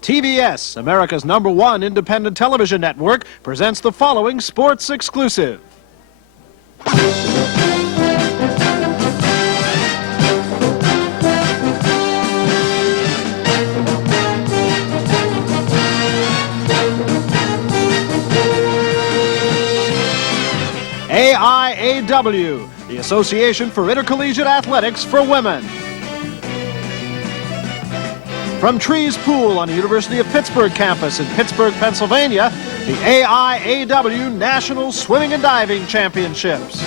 TVS, America's #1 independent television network, presents the following sports exclusive. AIAW, the Association for Intercollegiate Athletics for Women. From Trees Pool on the University of Pittsburgh campus in Pittsburgh, Pennsylvania, the AIAW National Swimming and Diving Championships.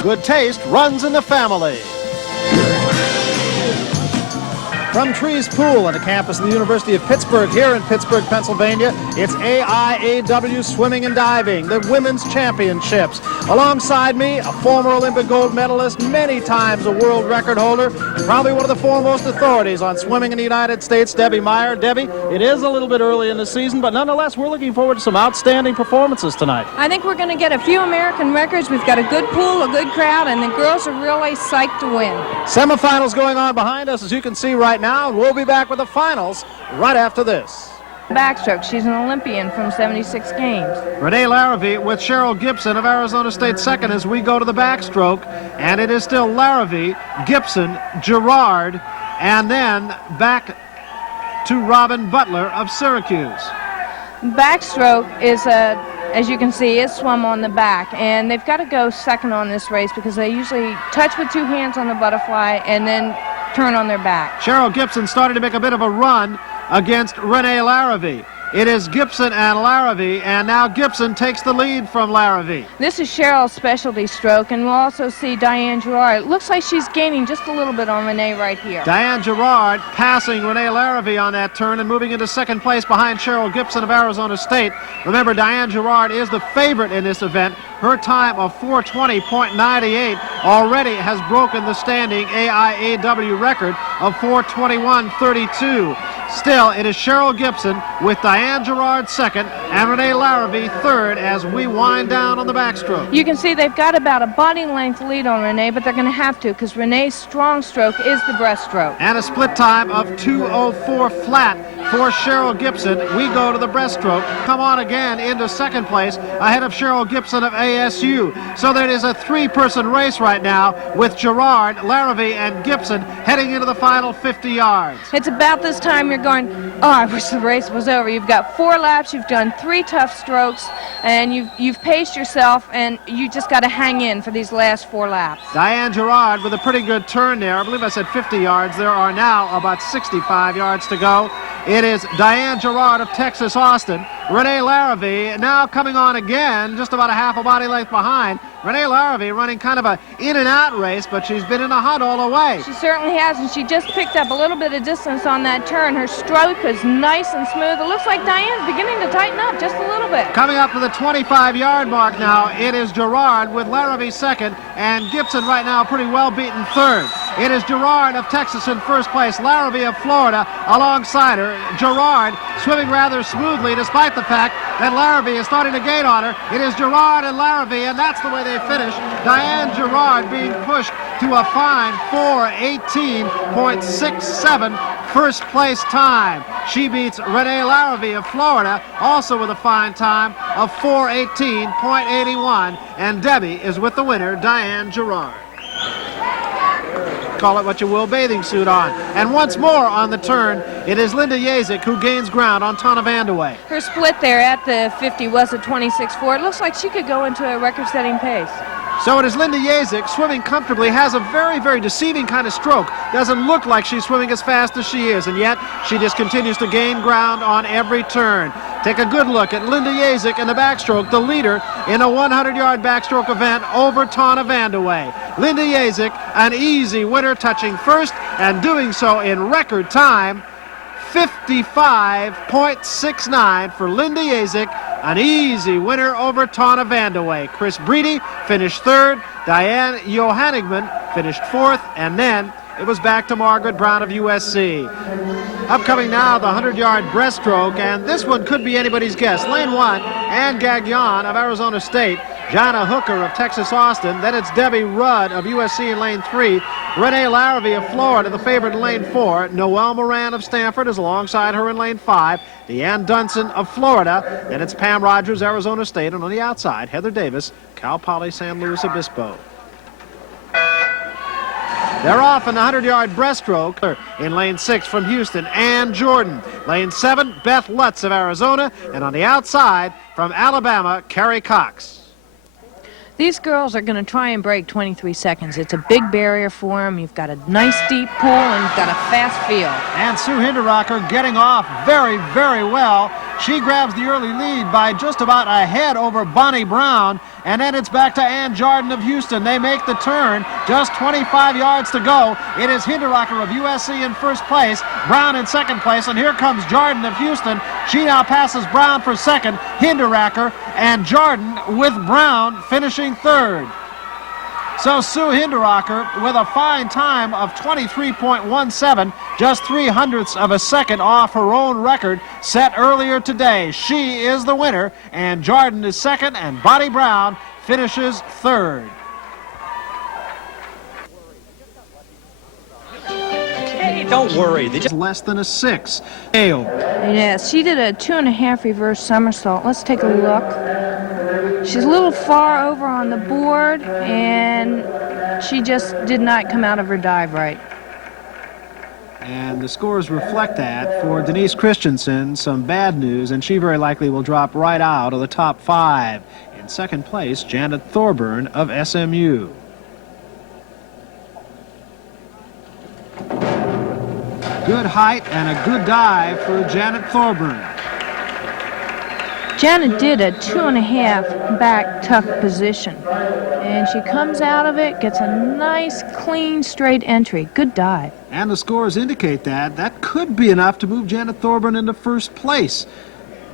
Good taste runs in the family. From Trees Pool on the campus of the University of Pittsburgh here in Pittsburgh, Pennsylvania, it's AIAW Swimming and Diving, the Women's Championships. Alongside me, a former Olympic gold medalist, many times a world record holder, and probably one of the foremost authorities on swimming in the United States, Debbie Meyer. Debbie, it is a little bit early in the season, but nonetheless, we're looking forward to some outstanding performances tonight. I think we're going to get a few American records. We've got a good pool, a good crowd, and the girls are really psyched to win. Semifinals going on behind us, as you can see right now, and we'll be back with the finals right after this. Backstroke, she's an Olympian from 76 games. Renee Larrivee with Cheryl Gibson of Arizona State second as we go to the backstroke, and it is still Larrivee, Gibson, Gerard, and then back to Robin Butler of Syracuse. Backstroke is as you can see, is swum on the back, and they've got to go second on this race because they usually touch with two hands on the butterfly and then turn on their back. Cheryl Gibson started to make a bit of a run against Renee Larrivee. It is Gibson and Larrivee, and now Gibson takes the lead from Larrivee. This is Cheryl's specialty stroke, and we'll also see Diane Gerard. It looks like she's gaining just a little bit on Renee right here. Diane Gerard passing Renee Larrivee on that turn and moving into second place behind Cheryl Gibson of Arizona State. Remember, Diane Gerard is the favorite in this event. Her time of 4:20.98 already has broken the standing AIAW record of 4:21.32. Still, it is Cheryl Gibson with Diane Gerard second and Renee Larrivee third as we wind down on the backstroke. You can see they've got about a body length lead on Renee, but they're going to have to because Renee's strong stroke is the breaststroke. And a split time of 2:04 flat for Cheryl Gibson. We go to the breaststroke. Come on again into second place ahead of Cheryl Gibson of ASU. So there is a three-person race right now with Gerard, Larrivee, and Gibson heading into the final 50 yards. It's about this time you're going, oh, I wish the race was over. You've got 4 laps, you've done 3 tough strokes, and you've paced yourself, and you just got to hang in for these last 4 laps. Diane Gerard with a pretty good turn there. I believe I said 50 yards. There are now about 65 yards to go. It is Diane Gerard of Texas Austin. Renee Larrivee now coming on again, just about a half a body length behind. Renee Larrivee running kind of a in and out race, but she's been in a hunt all the way. She certainly has, and she just picked up a little bit of distance on that turn. Her stroke is nice and smooth. It looks like Diane's beginning to tighten up just a little bit. Coming up to the 25-yard mark now, it is Gerard with Larrivee second, and Gibson right now pretty well beaten third. It is Gerard of Texas in first place, Larrivee of Florida alongside her. Gerard swimming rather smoothly despite the fact that Larrivee is starting to gain on her. It is Gerard and Larrivee, and that's the way they finish. Diane Gerard being pushed to a fine 4:18.67 first place time. She beats Renee Larrivee of Florida, also with a fine time of 4:18.81, and Debbie is with the winner, Diane Gerard. Call it what you will, bathing suit on. And once more on the turn, it is Linda Yazik who gains ground on Tana Vandeweghe. Her split there at the 50 was a 26.4. It looks like she could go into a record-setting pace. So it is Linda Yazik swimming comfortably, has a very, very deceiving kind of stroke. Doesn't look like she's swimming as fast as she is, and yet she just continues to gain ground on every turn. Take a good look at Linda Yazik in the backstroke, the leader in a 100-yard backstroke event over Tana Vandeweghe. Linda Yazik, an easy winner, touching first and doing so in record time, 55.69 for Linda Yazik, an easy winner over Tana Vandeweghe. Chris Breedy finished third, Diane Johannigman finished fourth, and then it was back to Margaret Brown of USC. Upcoming now, the 100-yard breaststroke, and this one could be anybody's guess. Lane 1, Ann Gagnon of Arizona State, Jana Hooker of Texas Austin, then it's Debbie Rudd of USC in lane 3, Renee Larrabee of Florida, the favorite in lane 4, Noelle Moran of Stanford is alongside her in lane 5, Deanne Dunson of Florida, then it's Pam Rogers, Arizona State, and on the outside, Heather Davis, Cal Poly San Luis Obispo. They're off in the 100-yard breaststroke. In lane 6 from Houston, Ann Jordan. Lane 7, Beth Lutz of Arizona. And on the outside, from Alabama, Carrie Cox. These girls are going to try and break 23 seconds. It's a big barrier for them. You've got a nice deep pool and you've got a fast field. And Sue Hinderrocker getting off very, very well. She grabs the early lead by just about a head over Bonnie Brown. And then it's back to Ann Jordan of Houston. They make the turn. Just 25 yards to go. It is Hinderrocker of USC in first place, Brown in second place, and here comes Jordan of Houston. She now passes Brown for second. Hinderrocker and Jordan with Brown finishing third. So Sue Hinderrocker with a fine time of 23.17, just 0.03 of a second off her own record set earlier today. She is the winner, and Jordan is second, and Bonnie Brown finishes third. Hey, don't worry. They just less than a 6. Hale. Yes, she did a 2.5 reverse somersault. Let's take a look. She's a little far over on the board, and she just did not come out of her dive right. And the scores reflect that. For Denise Christensen, some bad news, and she very likely will drop right out of the top 5. In second place, Janet Thorburn of SMU. Good height and a good dive for Janet Thorburn. Janet did a 2.5 back tuck position, and she comes out of it, gets a nice, clean, straight entry. Good dive. And the scores indicate that could be enough to move Janet Thorburn into first place.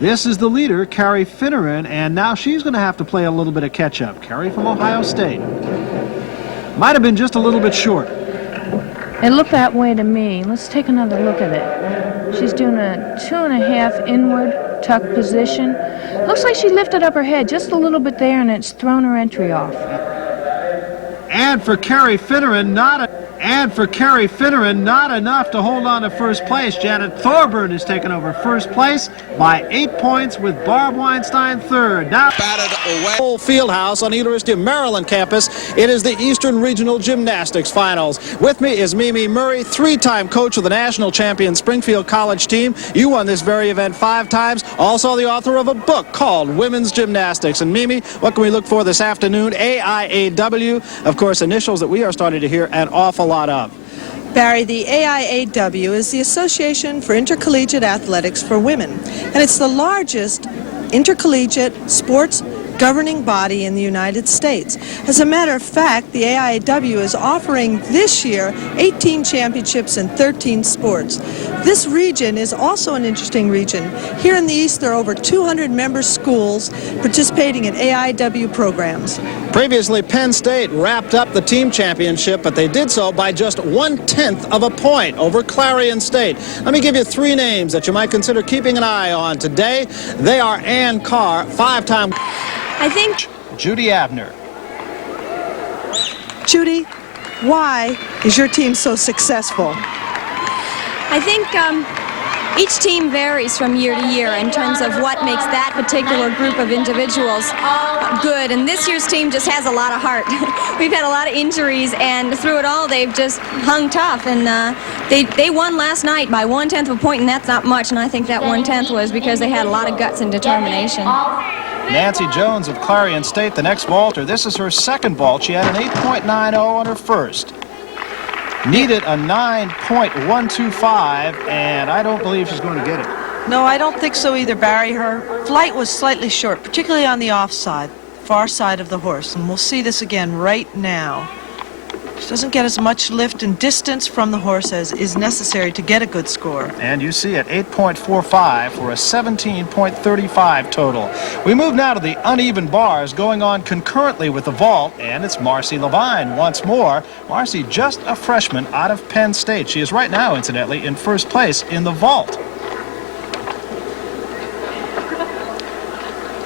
This is the leader, Carrie Finneran, and now she's going to have to play a little bit of catch-up. Carrie from Ohio State. Might have been just a little bit short. It looked that way to me. Let's take another look at it. She's doing a 2.5 inward tuck position. Looks like she lifted up her head just a little bit there, and it's thrown her entry off. And for Carrie Finneran, not enough to hold on to first place. Janet Thorburn has taken over first place by 8 points with Barb Weinstein third. Now batted away. Fieldhouse on the University of Maryland campus. It is the Eastern Regional Gymnastics Finals. With me is Mimi Murray, 3-time coach of the national champion Springfield College team. You won this very event 5 times. Also the author of a book called Women's Gymnastics. And Mimi, what can we look for this afternoon? AIAW, of course, initials that we are starting to hear an awful lot of. Barry, the AIAW is the Association for Intercollegiate Athletics for Women, and it's the largest intercollegiate sports governing body in the United States. As a matter of fact, the AIAW is offering this year 18 championships in 13 sports. This region is also an interesting region. Here in the East, there are over 200 member schools participating in AIAW programs. Previously, Penn State wrapped up the team championship, but they did so by just 1/10 of a point over Clarion State. Let me give you 3 names that you might consider keeping an eye on today. They are Ann Carr, 5-time... I think Judy Abner. Judy, why is your team so successful? I think each team varies from year to year in terms of what makes that particular group of individuals good. And this year's team just has a lot of heart. We've had a lot of injuries, and through it all, they've just hung tough. And they won last night by 1/10 of a point, and that's not much. And I think that 1/10 was because they had a lot of guts and determination. Nancy Jones of Clarion State, the next vaulter. This is her second vault. She had an 8.90 on her first. Needed a 9.125, and I don't believe she's going to get it. No, I don't think so either, Barry. Her flight was slightly short, particularly on the offside, far side of the horse, and we'll see this again right now. She doesn't get as much lift and distance from the horse as is necessary to get a good score. And you see it, 8.45 for a 17.35 total. We move now to the uneven bars going on concurrently with the vault, and it's Marcy Levine once more. Marcy, just a freshman out of Penn State. She is right now, incidentally, in first place in the vault.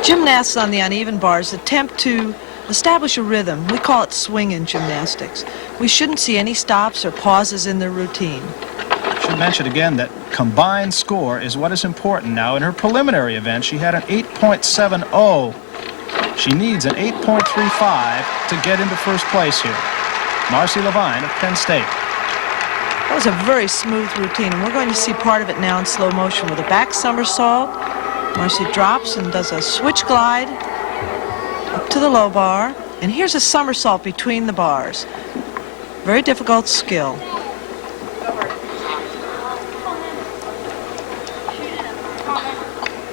Gymnasts on the uneven bars attempt to establish a rhythm. We call it swing in gymnastics. We shouldn't see any stops or pauses in their routine. I should mention again that combined score is what is important now. In her preliminary event, she had an 8.70. She needs an 8.35 to get into first place here. Marcy Levine of Penn State. That was a very smooth routine, and we're going to see part of it now in slow motion with a back somersault. Marcy drops and does a switch glide up to the low bar, and here's a somersault between the bars. Very difficult skill.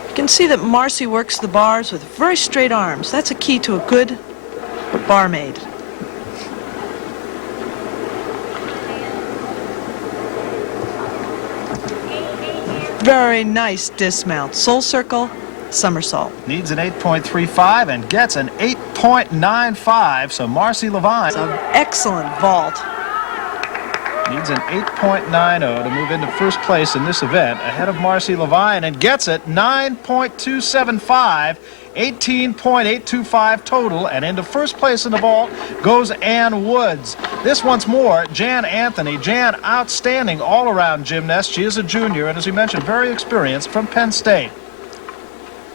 You can see that Marcy works the bars with very straight arms. That's a key to a good barmaid. Very nice dismount. Soul circle, somersault. Needs an 8.35 and gets an 8.95, so Marcy Levine. It's an excellent vault. Needs an 8.90 to move into first place in this event, ahead of Marcy Levine, and gets it 9.275, 18.825 total, and into first place in the vault goes Ann Woods. This once more, Jan Anthony. Jan, outstanding all-around gymnast. She is a junior, and as we mentioned, very experienced from Penn State.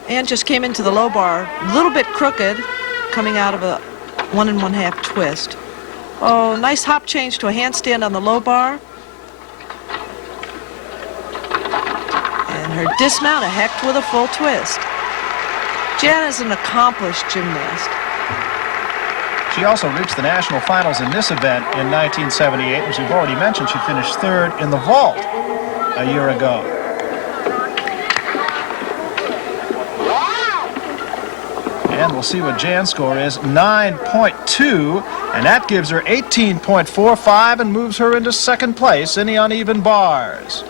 Ann just came into the low bar, a little bit crooked, coming out of a 1 1/2 twist. Oh, nice hop change to a handstand on the low bar. And her dismount, a hecht with a full twist. Jan is an accomplished gymnast. She also reached the national finals in this event in 1978. As we've already mentioned, she finished third in the vault a year ago. And we'll see what Jan's score is, 9.2, and that gives her 18.45 and moves her into second place in the uneven bars.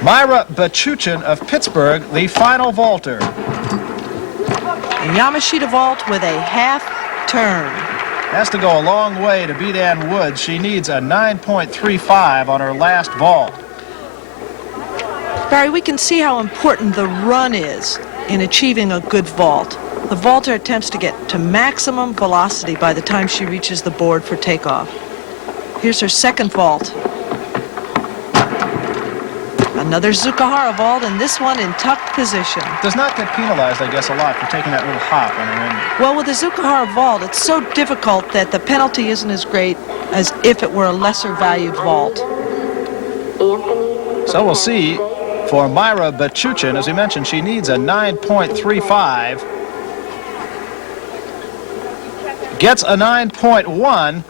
Myra Bachuchin of Pittsburgh, the final vaulter. And Yamashita vault with a half turn. Has to go a long way to beat Ann Woods. She needs a 9.35 on her last vault. Barry, we can see how important the run is in achieving a good vault. The vaulter attempts to get to maximum velocity by the time she reaches the board for takeoff. Here's her second vault. Another Zukahara vault, and this one in tucked position. Does not get penalized, I guess, a lot for taking that little hop on her end. Well, with the Zukahara vault, it's so difficult that the penalty isn't as great as if it were a lesser valued vault. So we'll see for Myra Bachuchin. As we mentioned, she needs a 9.35. Gets a 9.1.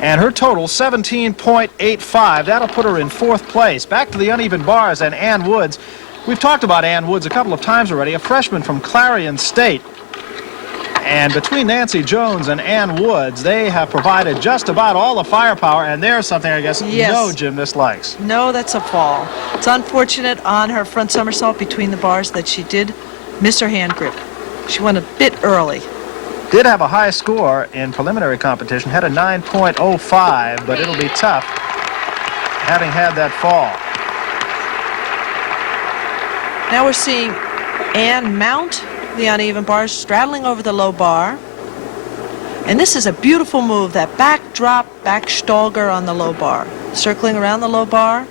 And her total, 17.85. That'll put her in fourth place. Back to the uneven bars and Ann Woods. We've talked about Ann Woods a couple of times already, a freshman from Clarion State. And between Nancy Jones and Ann Woods, they have provided just about all the firepower, and there's something I guess no gymnast likes. No, that's a fall. It's unfortunate on her front somersault between the bars that she did miss her hand grip. She went a bit early. Did have a high score in preliminary competition, had a 9.05, but it'll be tough having had that fall. Now we're seeing Ann mount the uneven bars, straddling over the low bar. And this is a beautiful move, that back drop, back Stolger on the low bar. Circling around the low bar.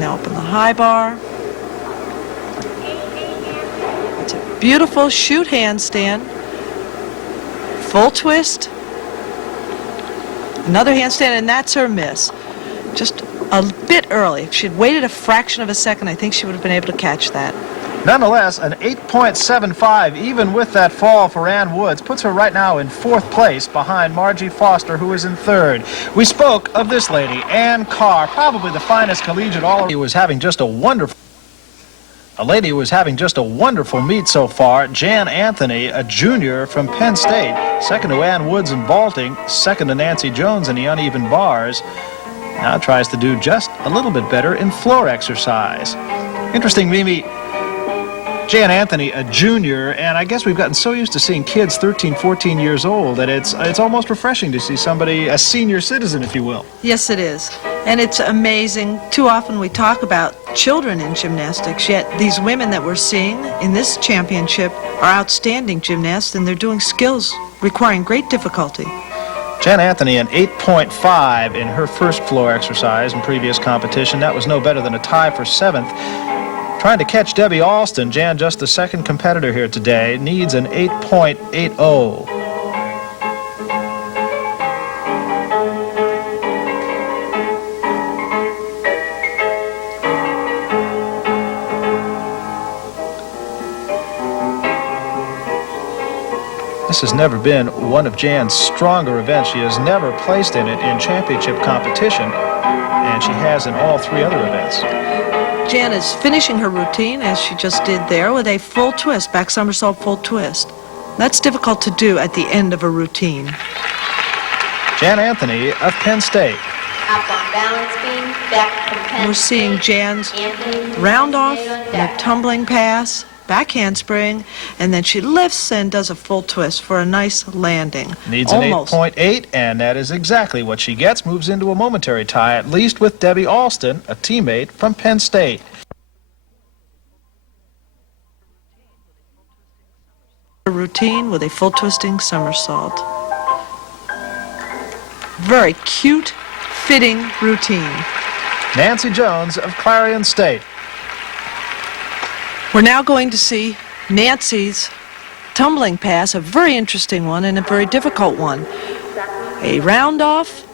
Now up in the high bar. It's a beautiful shoot handstand. Full twist. Another handstand, and that's her miss. Just a bit early. If she'd waited a fraction of a second, I think she would have been able to catch that. Nonetheless, an 8.75, even with that fall for Ann Woods, puts her right now in fourth place behind Margie Foster, who is in third. We spoke of this lady, Ann Carr, probably the finest collegiate all. He was having just a wonderful. A lady who is having just a wonderful meet so far, Jan Anthony, a junior from Penn State, second to Ann Woods in vaulting, second to Nancy Jones in the uneven bars. Now tries to do just a little bit better in floor exercise. Interesting, Mimi, Jan Anthony, a junior, and I guess we've gotten so used to seeing kids 13, 14 years old that it's almost refreshing to see somebody, a senior citizen, if you will. Yes, it is. And it's amazing. Too often we talk about children in gymnastics, yet these women that we're seeing in this championship are outstanding gymnasts, and they're doing skills requiring great difficulty. Jan Anthony, an 8.5 in her first floor exercise in previous competition. That was no better than a tie for 7th. Trying to catch Debbie Alston, Jan, just the second competitor here today, needs an 8.80. This has never been one of Jan's stronger events. She has never placed in it in championship competition, and she has in all 3 other events. Jan is finishing her routine, as she just did there, with a full twist, back somersault full twist. That's difficult to do at the end of a routine. Jan Anthony of Penn State. Up on balance beam, back from Penn We're seeing State. Jan's Anthony, round off, Anthony on and deck. a tumbling pass, back handspring, and then she lifts and does a full twist for a nice landing. Needs Almost. an 8.8, and that is exactly what she gets. Moves into a momentary tie, at least with Debbie Alston, a teammate from Penn State. A routine with a full twisting somersault. Very cute, fitting routine. Nancy Jones of Clarion State. We're now going to see Nancy's tumbling pass, a very interesting one and a very difficult one. A round off,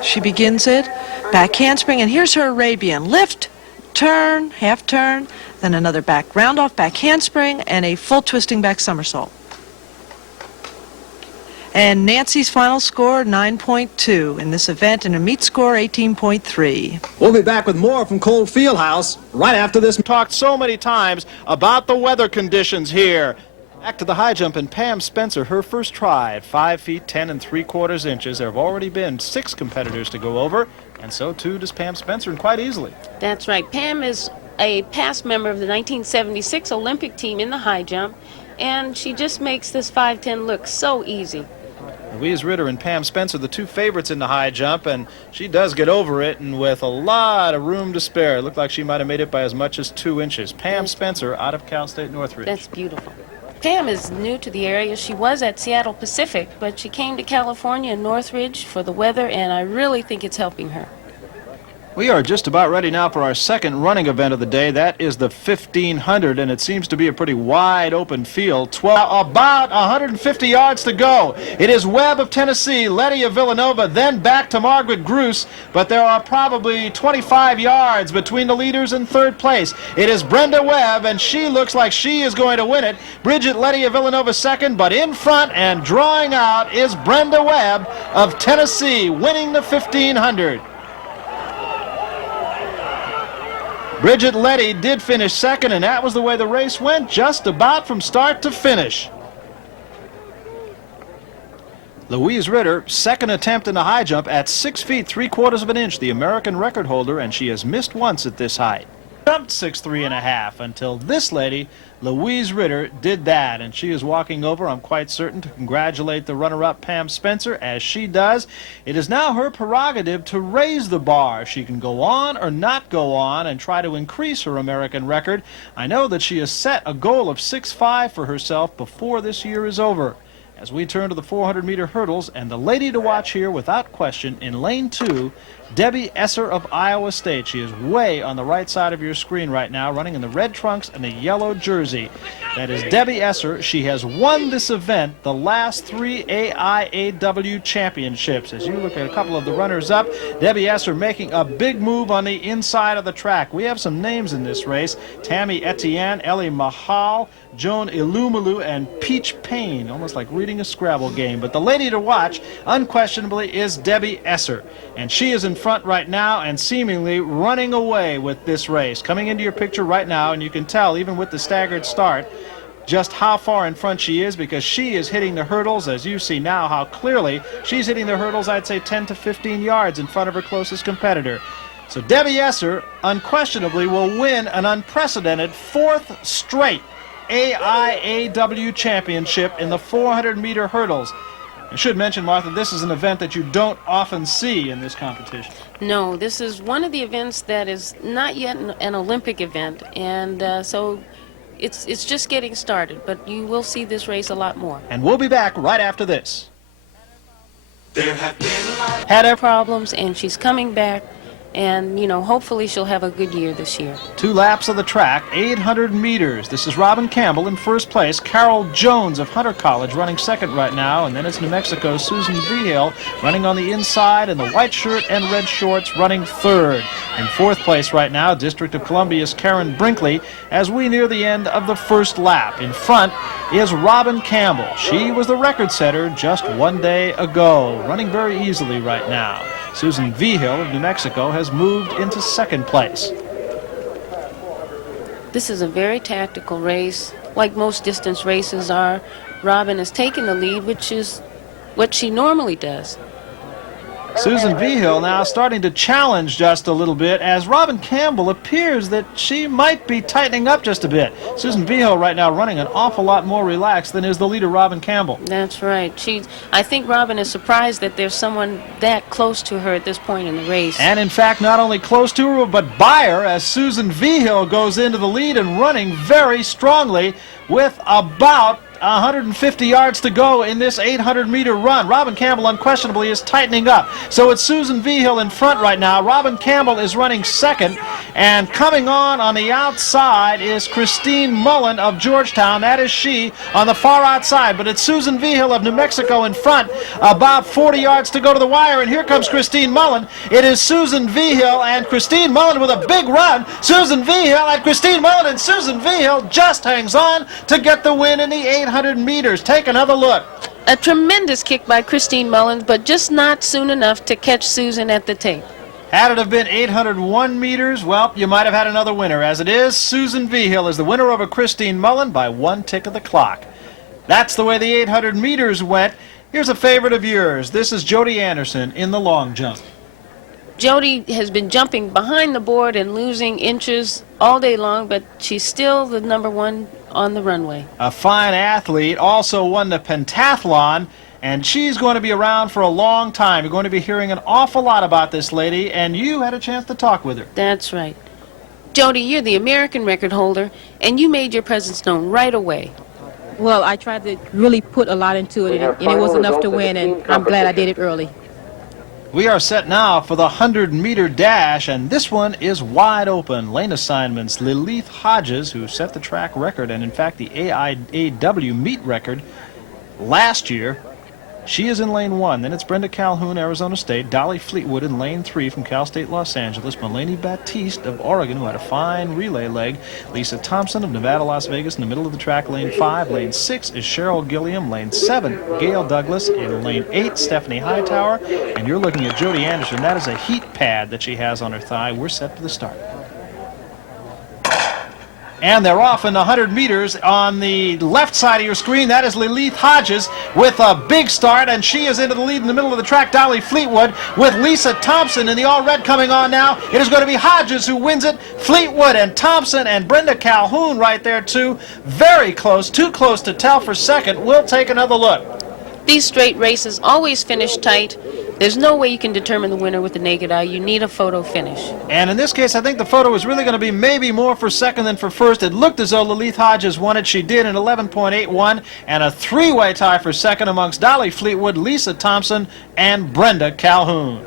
she begins it, back handspring, and here's her Arabian. Lift, turn, half turn, then another back round off, back handspring, and a full twisting back somersault. And Nancy's final score, 9.2 in this event, and a meet score, 18.3. We'll be back with more from Cold Fieldhouse right after this. Talked so many times about the weather conditions here. Back to the high jump, and Pam Spencer, her first try at 5 feet 10 3/4 inches. There have already been 6 competitors to go over, and so too does Pam Spencer, and quite easily. That's right. Pam is a past member of the 1976 Olympic team in the high jump, and she just makes this 5'10" look so easy. Louise Ritter and Pam Spencer, the 2 favorites in the high jump, and she does get over it, and with a lot of room to spare. It looked like she might have made it by as much as 2 inches. Pam Spencer out of Cal State Northridge. That's beautiful. Pam is new to the area. She was at Seattle Pacific, but she came to California and Northridge for the weather, and I really think it's helping her. We are just about ready now for our second running event of the day. That is the 1500, and it seems to be a pretty wide open field. About 150 yards to go. It is Webb of Tennessee, Letty of Villanova, then back to Margaret Gruss, but there are probably 25 yards between the leaders and third place. It is Brenda Webb, and she looks like she is going to win it. Bridget Letty of Villanova second, but in front and drawing out is Brenda Webb of Tennessee, winning the 1500. Bridget Letty did finish second, and that was the way the race went, just about from start to finish. Louise Ritter, second attempt in the high jump at 6 feet 3/4 inch, the American record holder, and she has missed once at this height. Jumped 6'3 1/2 until this lady, Louise Ritter, did that, and she is walking over, I'm quite certain, to congratulate the runner-up Pam Spencer, as she does. It is now her prerogative to raise the bar. She can go on or not go on and try to increase her American record. I know that she has set a goal of 6'5 for herself before this year is over. As we turn to the 400-meter hurdles, and the lady to watch here without question in lane 2, Debbie Esser of Iowa State. She is way on the right side of your screen right now, running in the red trunks and the yellow jersey. That is Debbie Esser. She has won this event the last 3 AIAW championships. As you look at a couple of the runners-up, Debbie Esser making a big move on the inside of the track. We have some names in this race: Tammy Etienne, Ellie Mahal, Joan Ilumalu, and Peach Payne. Almost like reading a Scrabble game. But the lady to watch, unquestionably, is Debbie Esser. And she is in front right now and seemingly running away with this race. Coming into your picture right now, and you can tell even with the staggered start just how far in front she is, because she is hitting the hurdles, as you see now how clearly she's hitting the hurdles, I'd say 10 to 15 yards in front of her closest competitor. So Debbie Esser unquestionably will win an unprecedented 4th straight AIAW championship in the 400-meter hurdles. I should mention, Martha, this is an event that you don't often see in this competition. No, this is one of the events that is not yet an Olympic event, and so it's just getting started, but you will see this race a lot more. And we'll be back right after this. There have been a lot Had her problems, and she's coming back, and, you know, hopefully she'll have a good year this year. 2 laps of the track, 800 meters. This is Robin Campbell in first place. Carol Jones of Hunter College running second right now. And then it's New Mexico's Susan Vigil running on the inside in the white shirt and red shorts running third. In fourth place right now, District of Columbia's Karen Brinkley as we near the end of the first lap. In front is Robin Campbell. She was the record setter just one day ago, running very easily right now. Susan Vigil of New Mexico has moved into second place. This is a very tactical race, like most distance races are. Robin has taken the lead, which is what she normally does. Susan Vigil now starting to challenge just a little bit, as Robin Campbell appears that she might be tightening up just a bit. Susan Vigil right now running an awful lot more relaxed than is the leader, Robin Campbell. That's right. I think Robin is surprised that there's someone that close to her at this point in the race. And in fact, not only close to her, but by her, as Susan Vigil goes into the lead and running very strongly with about 150 yards to go in this 800-meter run. Robin Campbell unquestionably is tightening up. So it's Susan Vigil in front right now. Robin Campbell is running second. And coming on the outside is Christine Mullen of Georgetown. That is she on the far outside. But it's Susan Vigil of New Mexico in front. About 40 yards to go to the wire. And here comes Christine Mullen. It is Susan Vigil and Christine Mullen with a big run. Susan Vigil and Christine Mullen, and Susan Vigil just hangs on to get the win in the 800 meters. Take another look. A tremendous kick by Christine Mullins, but just not soon enough to catch Susan at the tape. Had it have been 801 meters, well, you might have had another winner. As it is, Susan Vigil is the winner over Christine Mullen by 1 tick of the clock. That's the way the 800 meters went. Here's a favorite of yours. This is Jody Anderson in the long jump. Jody has been jumping behind the board and losing inches all day long, but she's still the number one on the runway. A fine athlete, also won the pentathlon, and she's going to be around for a long time. You're going to be hearing an awful lot about this lady, and you had a chance to talk with her. That's right. Jody, you're the American record holder, and you made your presence known right away. Well, I tried to really put a lot into it, and it was enough to win, and I'm glad I did it early. We are set now for the 100-meter dash, and this one is wide open. Lane assignments, Lilith Hodges, who set the track record, and in fact the AIAW meet record last year. She is in lane 1. Then it's Brenda Calhoun, Arizona State, Dolly Fleetwood in lane 3 from Cal State Los Angeles, Mulaney Baptiste of Oregon, who had a fine relay leg, Lisa Thompson of Nevada, Las Vegas in the middle of the track, lane 5. Lane 6 is Cheryl Gilliam, lane 7, Gail Douglas, in lane 8, Stephanie Hightower, and you're looking at Jody Anderson. That is a heat pad that she has on her thigh. We're set for the start. And they're off in the 100 meters. On the left side of your screen, that is Lilith Hodges with a big start, and she is into the lead in the middle of the track, Dolly Fleetwood, with Lisa Thompson in the all-red coming on now. It is going to be Hodges who wins it. Fleetwood and Thompson and Brenda Calhoun right there, too. Very close, too close to tell for second. We'll take another look. These straight races always finish tight. There's no way you can determine the winner with the naked eye. You need a photo finish. And in this case, I think the photo is really going to be maybe more for second than for first. It looked as though Lilith Hodges won it. She did in 11.81, and a three-way tie for second amongst Dolly Fleetwood, Lisa Thompson, and Brenda Calhoun.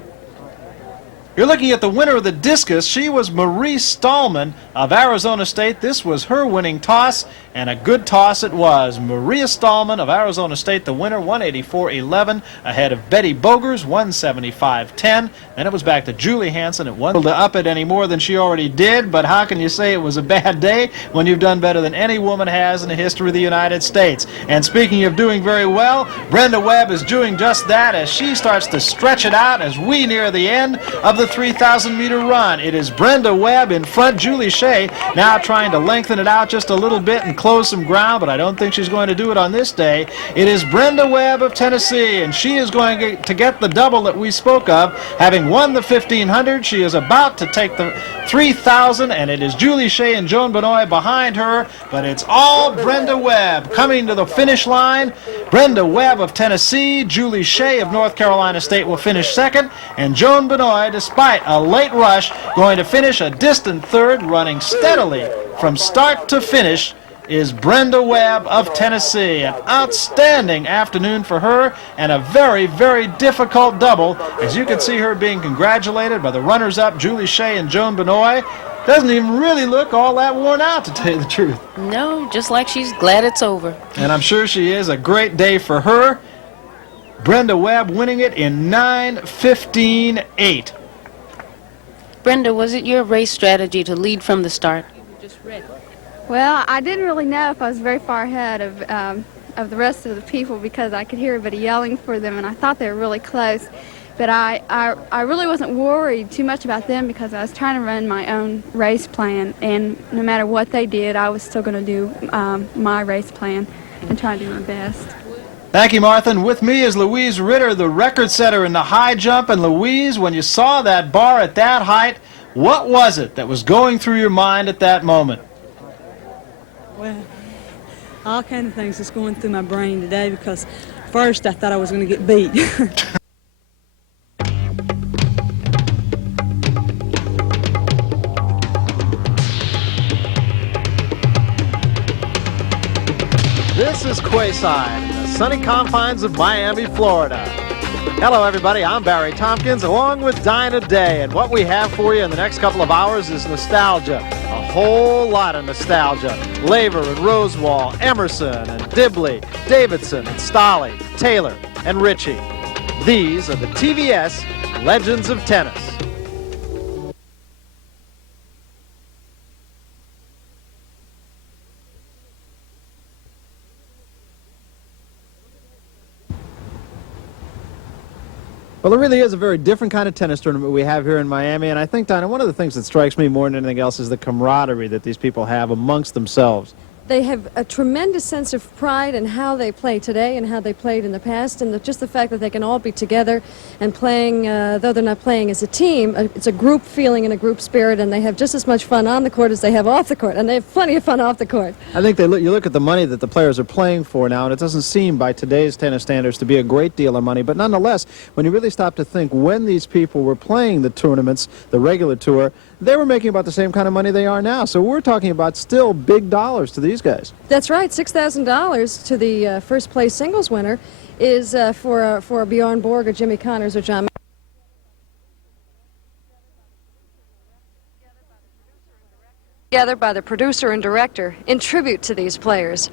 You're looking at the winner of the discus. She was Marie Stallman of Arizona State. This was her winning toss, and a good toss it was. Maria Stallman of Arizona State, the winner, 184.11, ahead of Betty Bogers, 175.10. Then it was back to Julie Hansen at 1 to up it any more than she already did, but how can you say it was a bad day when you've done better than any woman has in the history of the United States? And speaking of doing very well, Brenda Webb is doing just that as she starts to stretch it out as we near the end of the the 3,000-meter run. It is Brenda Webb in front. Julie Shea now trying to lengthen it out just a little bit and close some ground, but I don't think she's going to do it on this day. It is Brenda Webb of Tennessee, and she is going to get the double that we spoke of. Having won the 1,500, she is about to take the 3,000, and it is Julie Shea and Joan Benoit behind her, but it's all Brenda Webb coming to the finish line. Brenda Webb of Tennessee, Julie Shea of North Carolina State will finish second, and Joan Benoit, despite a late rush, going to finish a distant third. Running steadily from start to finish is Brenda Webb of Tennessee. An outstanding afternoon for her and a very, very difficult double. As you can see her being congratulated by the runners-up, Julie Shea and Joan Benoit. Doesn't even really look all that worn out, to tell you the truth. No, just like she's glad it's over. And I'm sure she is. A great day for her. Brenda Webb winning it in 9:15.8. Brenda, was it your race strategy to lead from the start? Well, I didn't really know if I was very far ahead of the rest of the people because I could hear everybody yelling for them, and I thought they were really close. But I really wasn't worried too much about them because I was trying to run my own race plan, and no matter what they did, I was still going to do my race plan and try to do my best. Thank you, Martha. And with me is Louise Ritter, the record setter in the high jump. And Louise, when you saw that bar at that height, what was it that was going through your mind at that moment? Well, all kinds of things that's going through my brain today because first I thought I was going to get beat. This is Quayside, in the sunny confines of Miami, Florida. Hello, everybody. I'm Barry Tompkins, along with Dinah Day, and what we have for you in the next couple of hours is nostalgia. A whole lot of nostalgia. Laver and Rosewall, Emerson and Dibley, Davidson and Stolle, Taylor and Ritchie. These are the TVS Legends of Tennis. Well, it really is a very different kind of tennis tournament we have here in Miami, and I think, Dinah, one of the things that strikes me more than anything else is the camaraderie that these people have amongst themselves. They have a tremendous sense of pride in how they play today and how they played in the past, and just the fact that they can all be together and playing, though they're not playing as a team, it's a group feeling and a group spirit, and they have just as much fun on the court as they have off the court, and they have plenty of fun off the court. I think you look at the money that the players are playing for now, and it doesn't seem by today's tennis standards to be a great deal of money, but nonetheless, when you really stop to think when these people were playing the tournaments, the regular tour, they were making about the same kind of money they are now. So we're talking about still big dollars to these guys. That's right. $6,000 to the first place singles winner is for Bjorn Borg or Jimmy Connors or John. Together by the producer and director in tribute to these players.